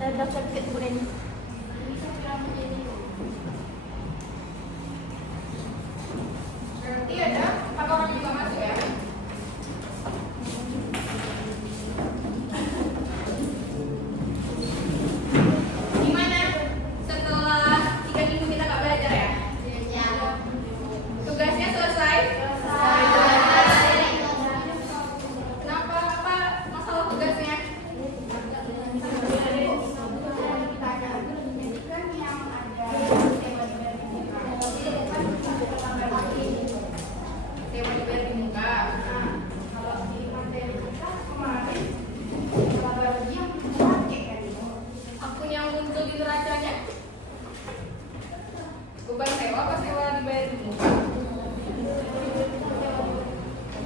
daftar tiket kemudian. Berarti ada apa orang juga masuk ya? Gimana? Setelah 3 minggu kita nggak belajar ya? Iya. Tugasnya selesai? Selesai. Kenapa? Apa masalah tugasnya? Tema dibayar di muka. Kalau di materi kita kemarin laba-laba yang dipakai kan, akun yang muncul di neracanya beban sewa apa sewa dibayar di muka?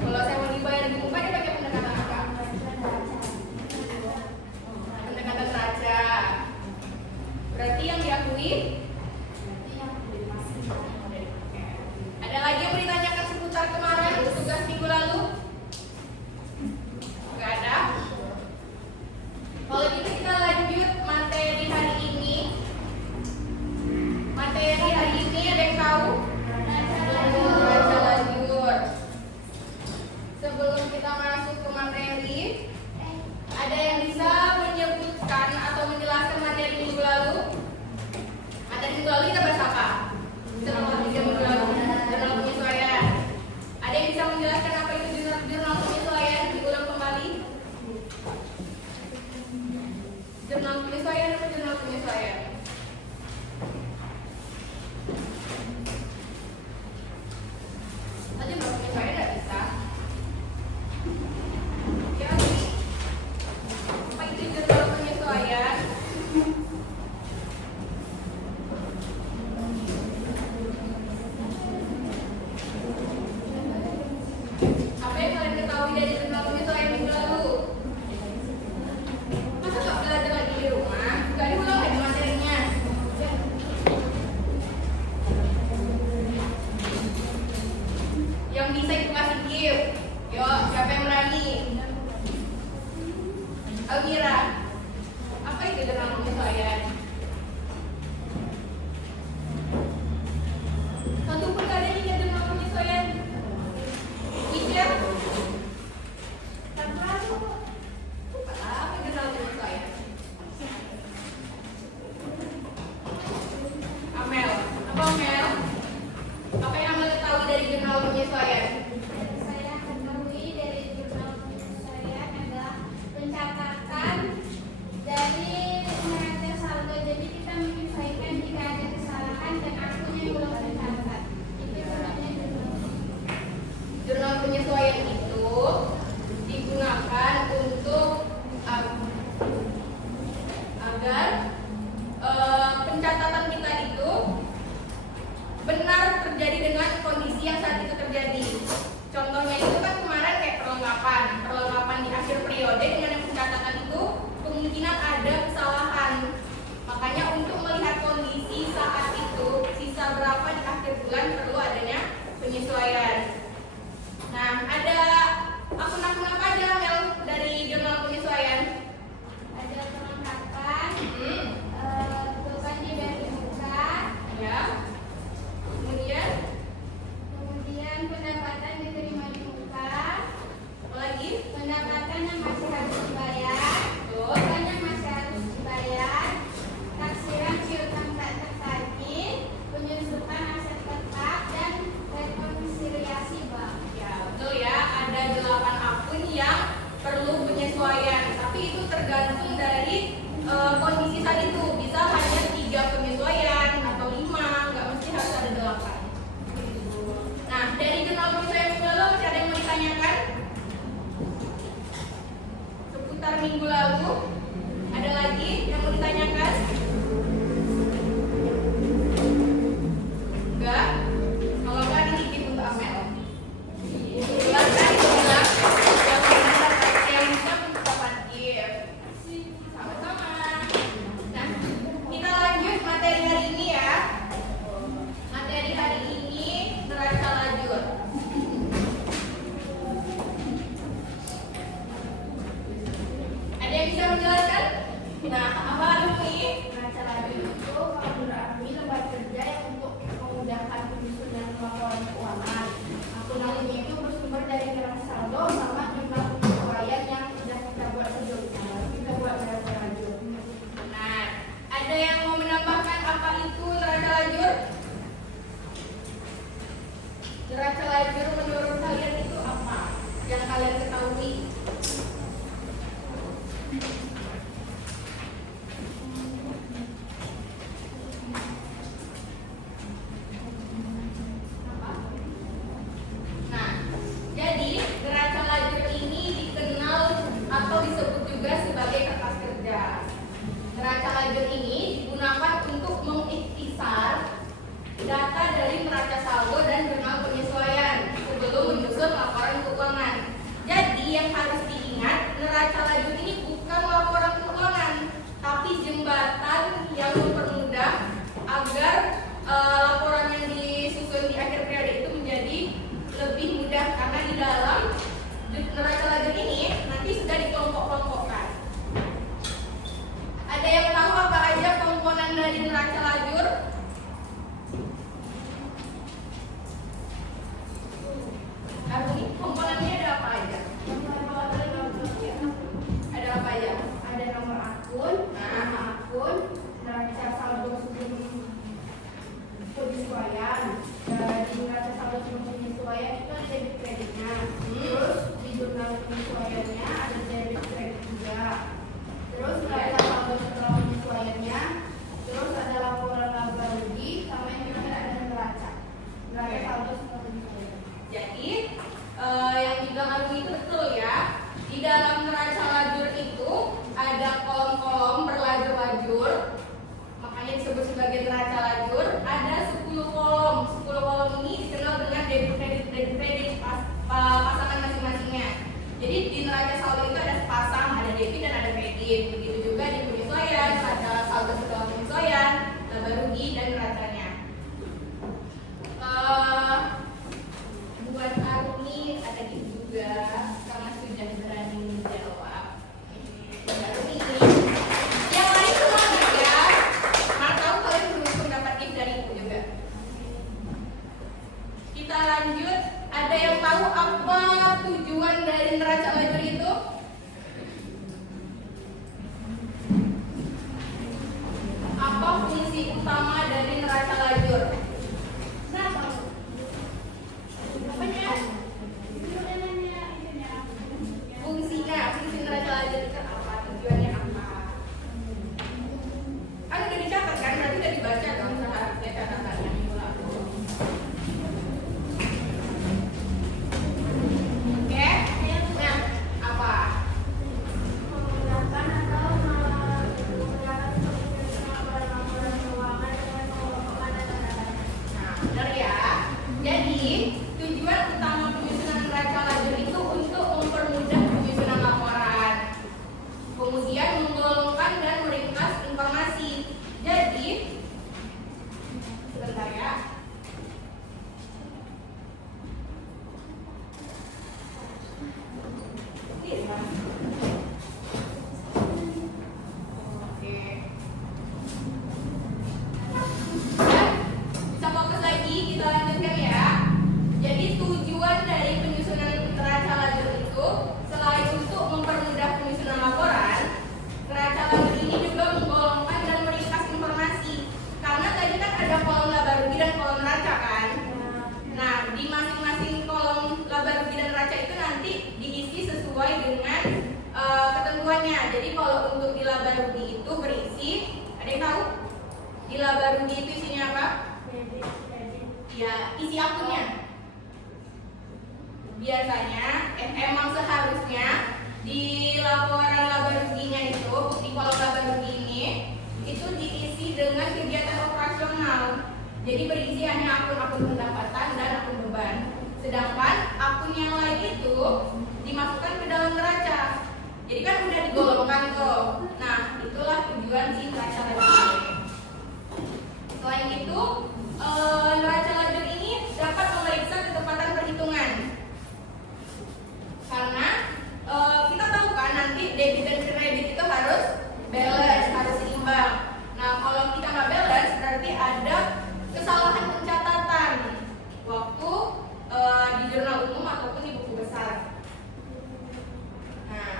Kalau sewa dibayar di muka dia pakai pendekatan apa? Pendekatan neraca. Berarti yang diakui. Ada lagi yang mau ditanyakan seputar kemarin tugas minggu lalu? Nggak ada? Kalau gitu kita lanjut materi hari ini. Materi hari ini ada yang tahu? Baca lanjut. Sebelum kita masuk ke materi, ada yang bisa menyebutkan atau menjelaskan materi minggu lalu? Materi minggu lalu kita bahas apa? Setelah 3 minggu lalu, jurnal penyesuaian. Ada yang bisa menjelaskan apa itu jurnal penyesuaian? Diulang kembali. Jurnal penyesuaian apa jurnal penyesuaian? Tadi jurnal penyesuaian nggak bisa. Ya, apa itu jurnal penyesuaian? Apa yang kalian ketahui dari jurnal penyesuaian minggu lalu? Masa nggak belajar lagi di rumah? Nggak diulang lagi materinya? Yang bisa itu kasih gift. Yuk, siapa yang berani? Almira, apa itu jurnal penyesuaian? Satu pun kalian ingat jurnal penyesuaian? Iya. Apa jurnal penyesuaian? Amel, apa Amel? Apa yang Amel ketahui dari jurnal penyesuaian? Saya ketahui dari jurnal penyesuaian adalah pencatatan dari neraca saldo. Jadi kita menyesuaikan jika ada kesalahan dan akun yang belum tercatat. Itu namanya jurnal. Jurnal penyesuaian itu digunakan untuk agar pencatatan kita itu benar terjadi dengan kondisi yang saat itu terjadi. Contohnya itu kan kemarin kayak perlengkapan di akhir periode dengan yang pencatatan itu kemungkinan ada kesalahan. Makanya untuk melihat kondisi saat itu sisa berapa di akhir bulan perlu adanya penyesuaian. Nah, ada akun-akun apa aja Mel dari jurnal penyesuaian? Ada perlengkapan, beban dibayar di muka, Ya. kemudian pendapatan diterima di muka, Apa lagi? pendapatan yang masih harus dibayar utama dari neraca lajur? Kenapa? Apanya? Tujuannya itunya. Fungsi neraca lajur itu apa? Tujuannya apa? Kan udah dicatat kan? Berarti udah dibaca dong seharusnya catatannya minggu lalu. Oke? Nah, apa? Memudahkan atau memudahkan laporan keuangan dengan mengelompokkan data-datanya. Nah, benar ya. Jadi, tujuan utama penyusunan neraca lajur itu untuk mempermudah penyusunan laporan. Kemudian menggolongkan dan meringkas informasi. Jadi, sebentar ya. Ini ya. Oke. Ya, bisa fokus lagi, kita lanjutkan ya. Jadi tujuan dari penyusunan neraca lajur itu selain untuk mempermudah penyusunan laporan, neraca lajur ini juga menggolongkan dan meringkas informasi. Karena tadi kan ada kolom laba rugi dan kolom neraca kan. Nah, di masing-masing kolom laba rugi dan neraca itu nanti diisi sesuai dengan ketentuannya. Jadi kalau untuk di laba rugi itu berisi, ada yang tahu? Di laba rugi itu isinya apa? Ya, isi akunnya. Biasanya, emang seharusnya di laporan laba ruginya itu, di kolom laba rugi ini, itu diisi dengan kegiatan operasional. Jadi berisi hanya akun-akun pendapatan dan akun beban. Sedangkan akun yang lain itu dimasukkan ke dalam neraca. Jadi kan udah digolongkan tuh. Nah, itulah tujuan si neraca lajur. Selain itu, neraca lajur ini dapat memeriksa ketepatan perhitungan. Karena kita tahu kan nanti debit dan kredit itu harus balance, harus seimbang. Nah, kalau kita nggak balance berarti ada kesalahan pencatatan waktu di jurnal umum ataupun di buku besar. Nah,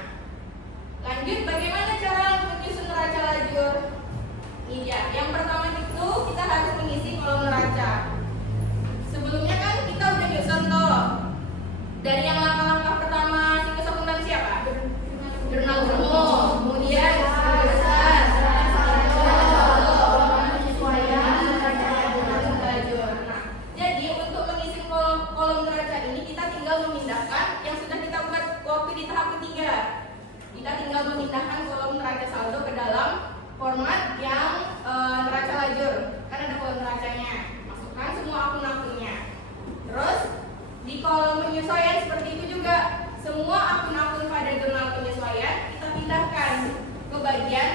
lanjut bagaimana cara menyusun neraca lajur? Iya, yang pertama itu kita harus mengisi kolom neraca. Sebelumnya kan kita udah nyusun tuh. Dari yang langkah-langkah pertama siklus akuntansi apa? Jurnal umum, kemudian buku besar, lajur. Nah, jadi untuk mengisi kolom neraca ini kita tinggal memindahkan yang sudah kita buat waktu di tahap ketiga. Kita tinggal memindahkan kolom neraca saldo ke dalam format yang neraca lajur. Kan ada kolom neracanya. Masukkan semua akun-akunnya. Terus di kolom penyesuaian seperti itu juga. Semua akun-akun pada jurnal penyesuaian kita pindahkan ke bagian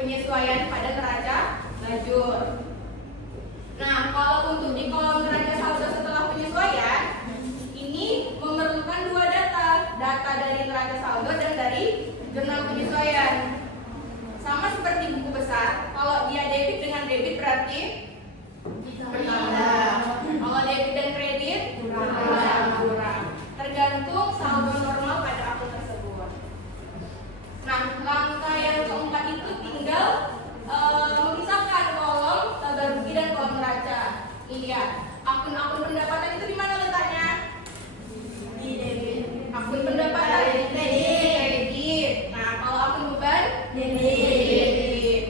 penyesuaian pada neraca lajur. Nah, kalau untuk di kolom neraca saldo setelah penyesuaian, ini memerlukan dua data dari neraca saldo dan dari jurnal penyesuaian. Sama seperti buku besar, kalau dia debit dengan debit berarti bertambah. Kalau debit dan kredit kurang. Tergantung saldo normal pada akun tersebut. Nah, langkah yang keempat itu tinggal memisahkan kolom laba rugi dan kolom neraca. Ini ya, akun-akun pendapatan itu di mana letaknya? Di debit. Akun pendapatan kredit. Nah, kalau akun beban debit.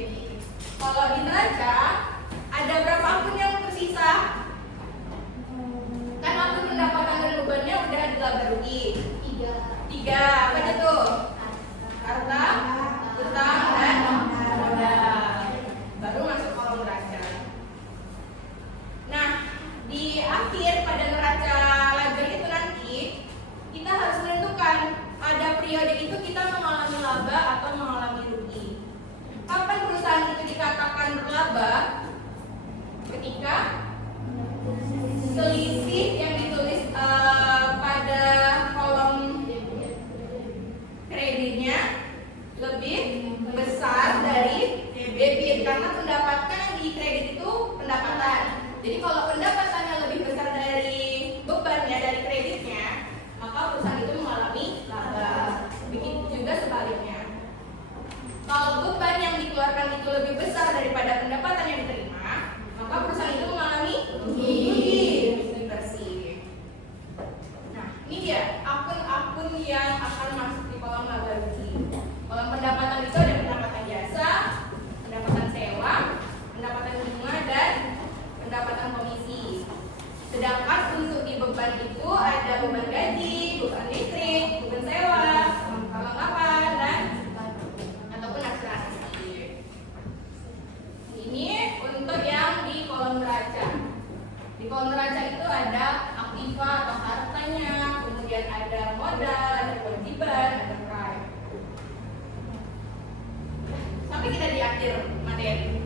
akhir materi.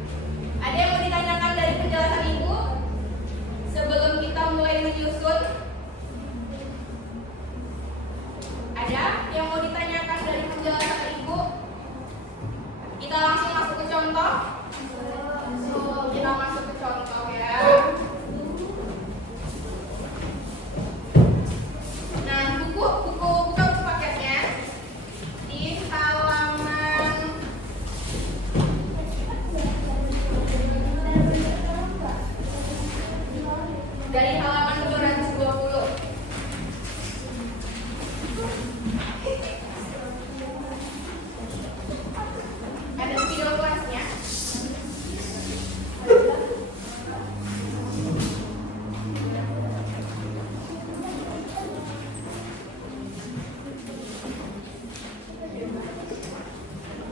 Ada yang mau ditanyakan dari penjelasan Ibu sebelum kita mulai menyusun? Ada yang mau ditanyakan dari penjelasan Ibu? Kita langsung masuk ke contoh. Kita masuk ke contoh ya. Nah, buka buku paketnya di halaman dari halaman 220. Ada video kelasnya.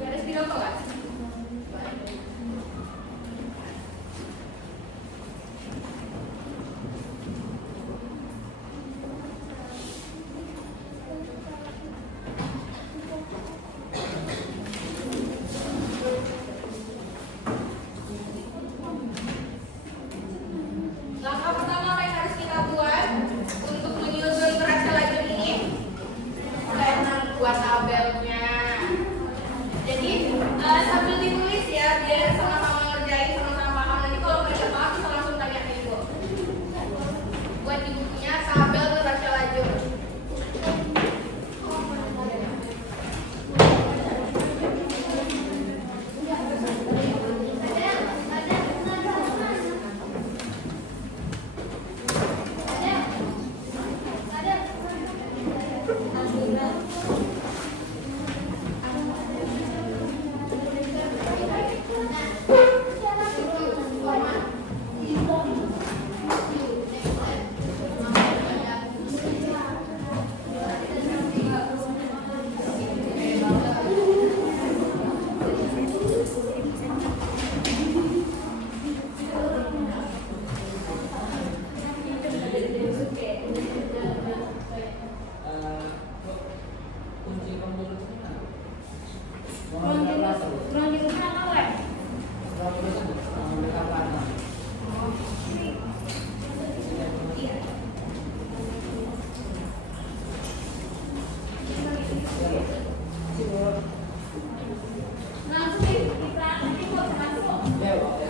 Garis video kelas. Langkah pertama apa yang harus kita buat untuk menyusun neraca lajur ini? Buat tabelnya. Jadi sambil ditulis ya, biar sama-sama ngerjain, sama-sama paham. Nanti kalau mereka paham bisa langsung tanya ke Ibu. Buat di bukunya tabel neraca lajur. Kunci komputer itu mana? Ruang jenguk apa web? Berapa besar? Dekat mana? Langsung di belakang ini kok masuk. Ya, oke.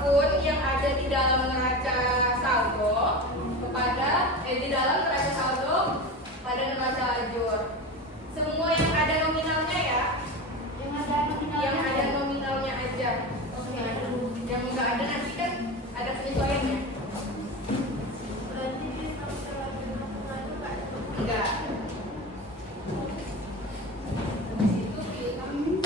apapun yang ada di dalam neraca saldo di dalam neraca saldo pada neraca lajur. Semua yang ada nominalnya ya. Yang ada nominalnya. Yang ada nominalnya aja. Oke. Yang nggak ada nanti kan ada penyesuaiannya. Berarti di neraca lajur nggak ada. Enggak. Itu film.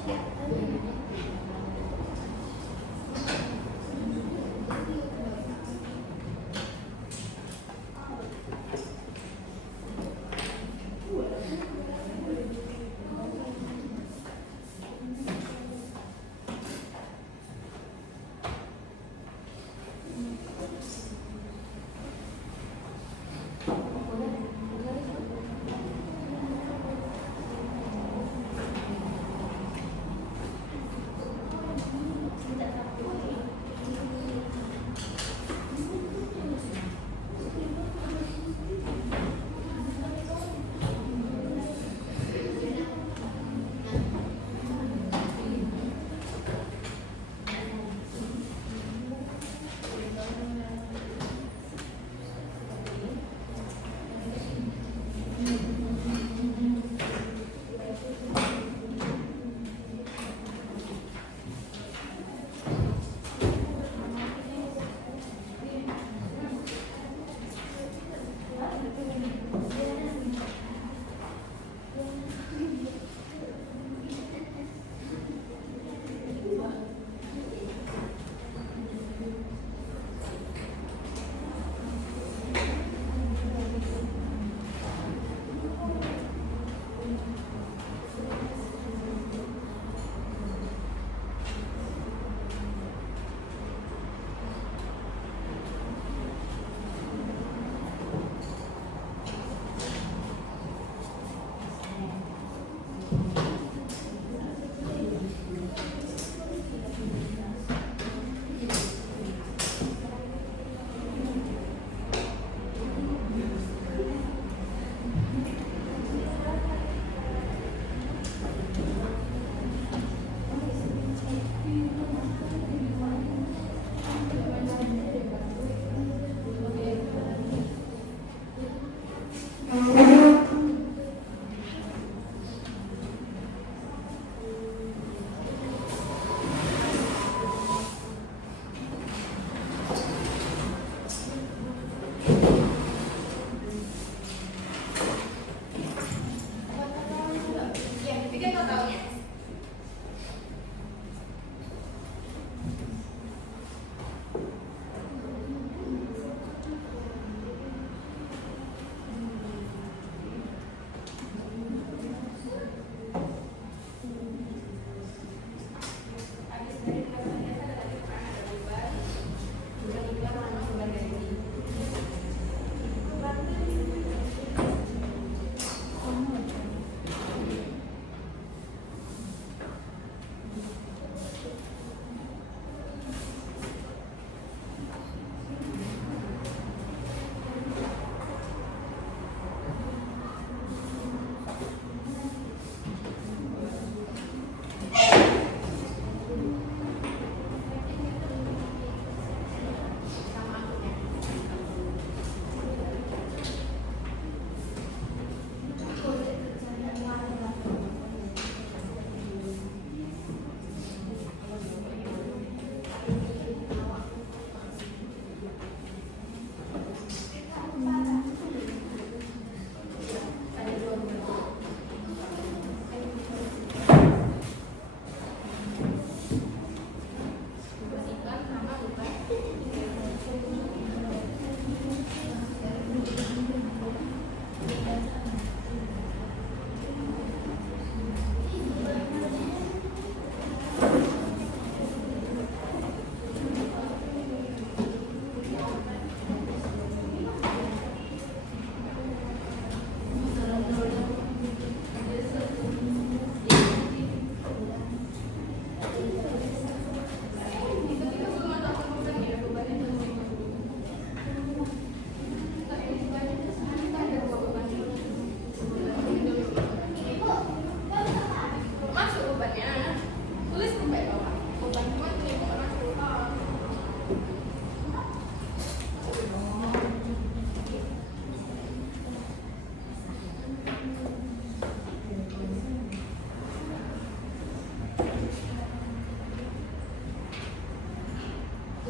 Siap.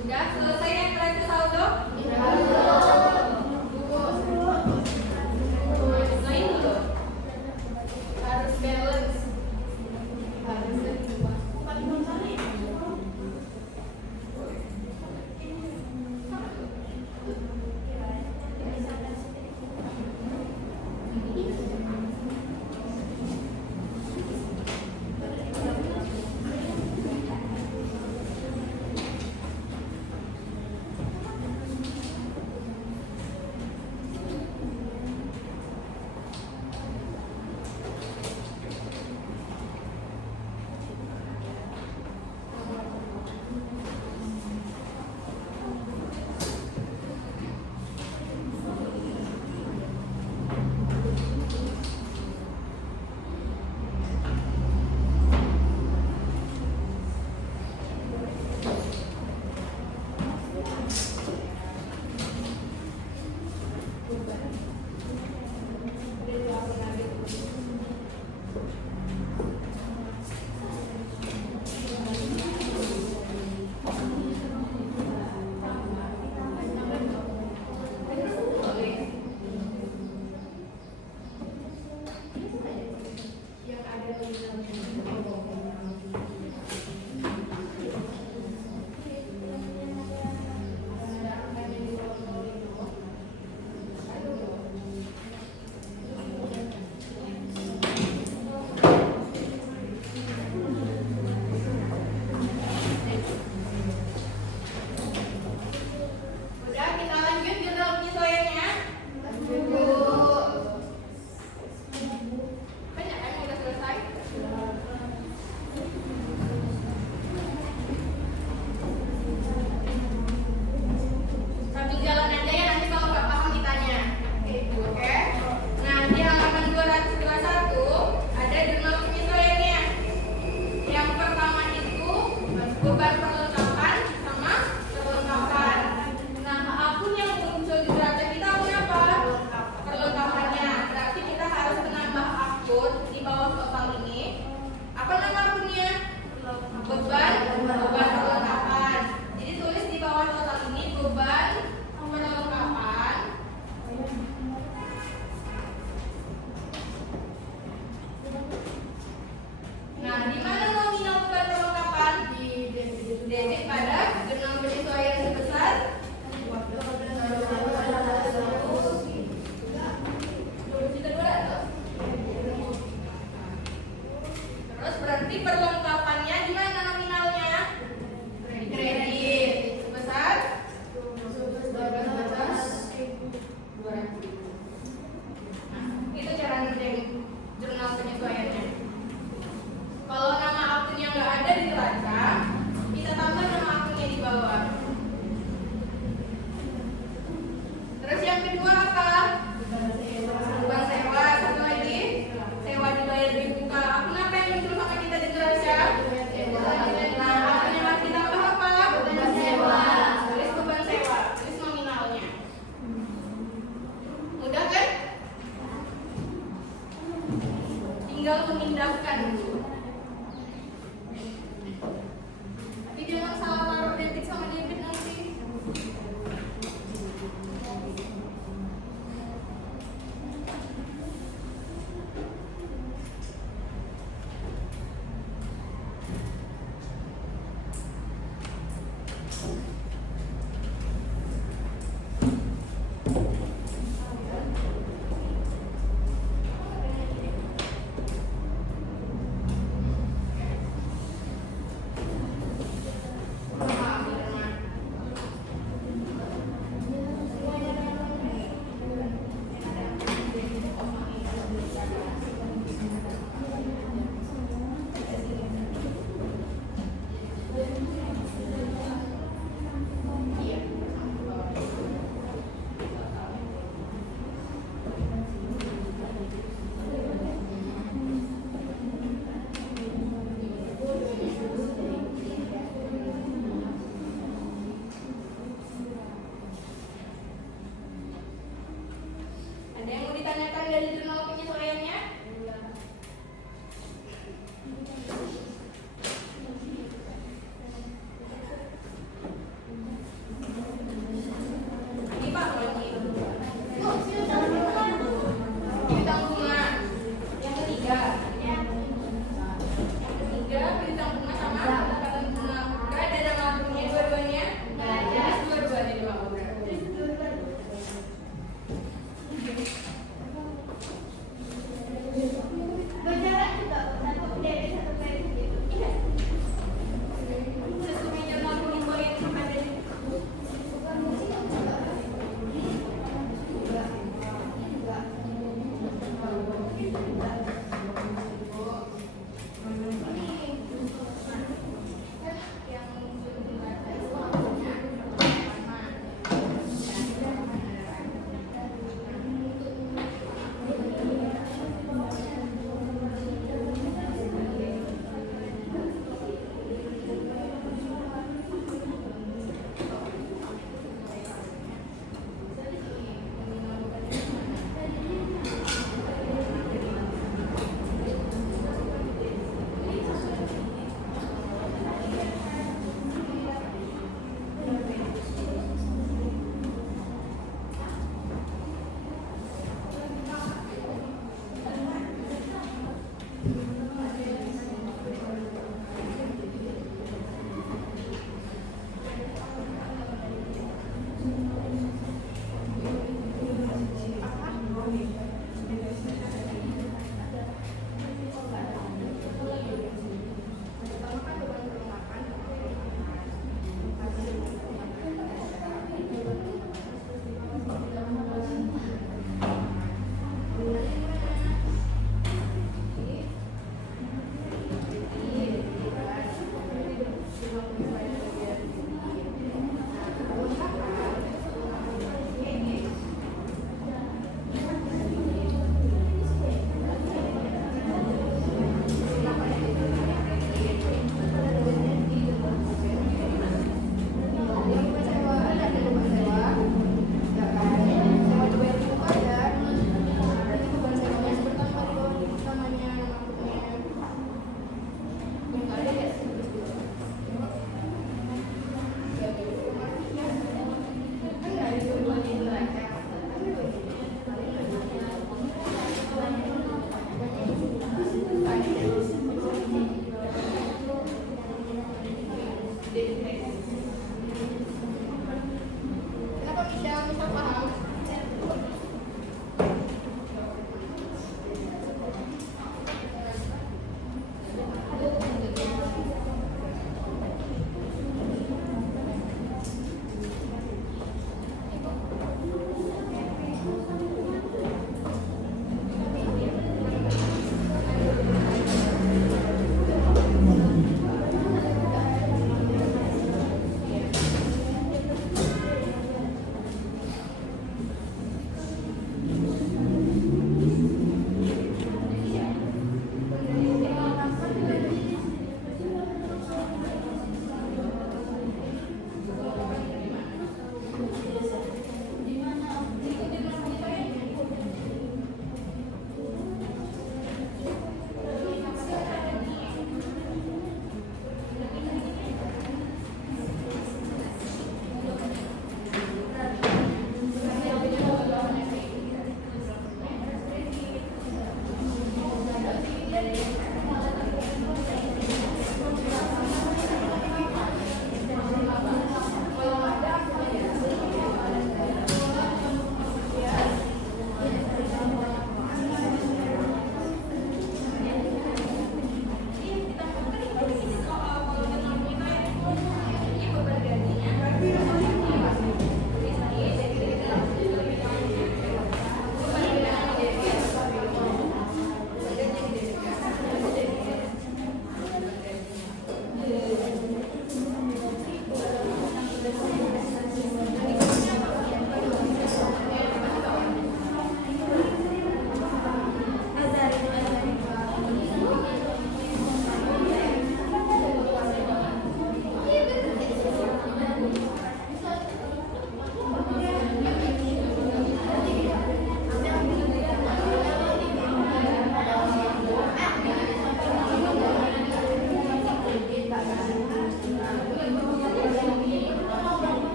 Sudah selesai yang terakhir saldo? Lain dulu. Harus balance.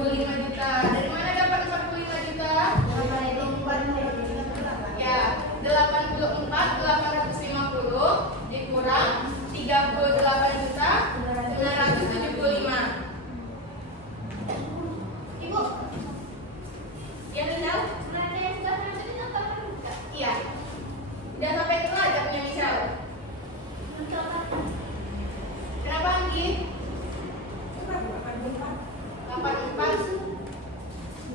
45 juta. Dari mana dapat 45 juta? Ya, 84.850 dikurang 38.975. Ibu, ya Misal? Iya. Udah sampai ke ajaknya Misal. Kenapa Anggi? 84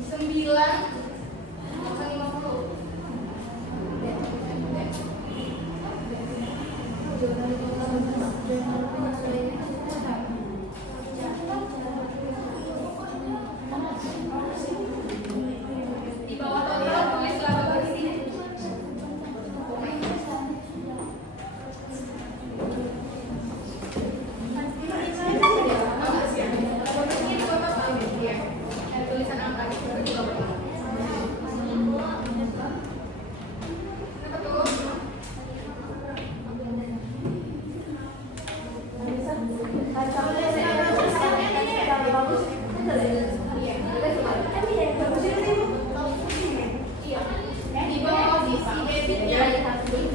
9 di bawah total tulislah bagus ini. Tulisan angka itu juga di bawah posisi debitnya. Biar nanti kalau dijumlahin hasilnya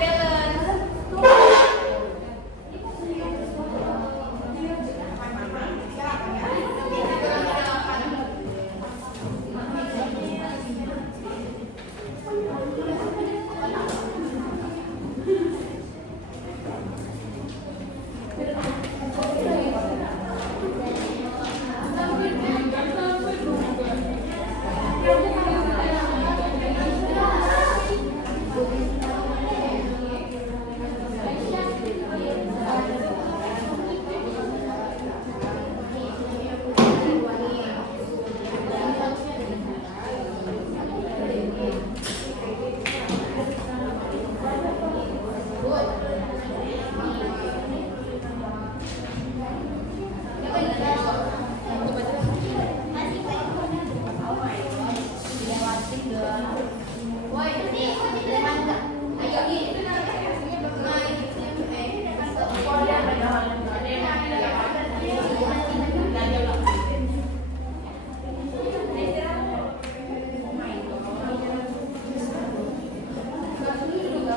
balance.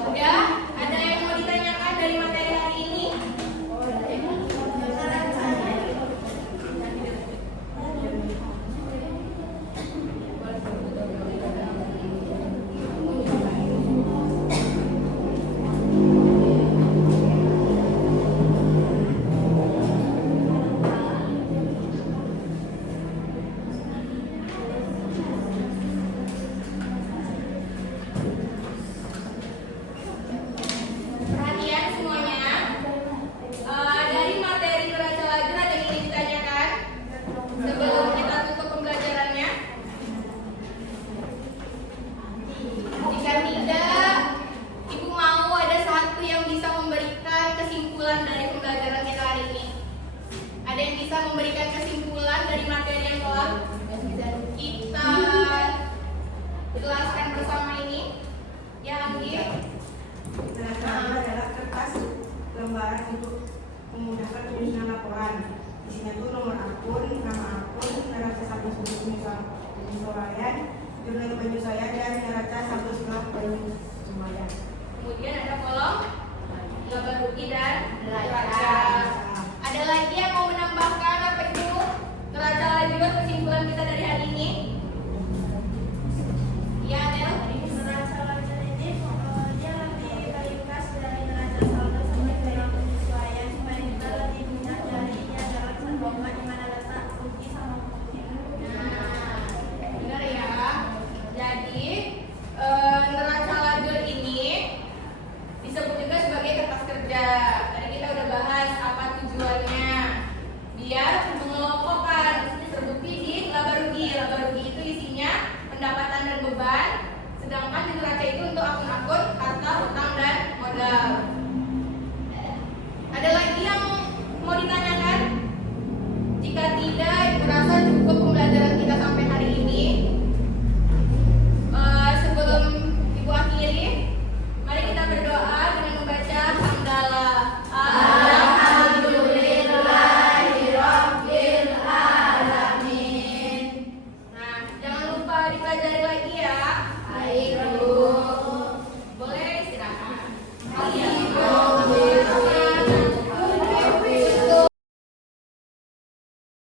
Udah, ada yang mau ditanyakan dari materi hari ini? Perhatian semuanya. Dari materi neraca lajur ada yang ingin ditanyakan sebelum kita tutup pembelajarannya? Jika tidak, Ibu mau ada satu yang bisa memberikan kesimpulan dari pembelajaran kita hari ini. Ada yang bisa memberikan kesimpulan dari materi yang telah kita jelaskan bersama ini? Ya, Anggi. Nah, adalah kertas lembaran untuk memudahkan penyusunan laporan. Isinya tuh nomor akun, nama akun, neraca saldo penyesuaian, jurnal penyesuaian,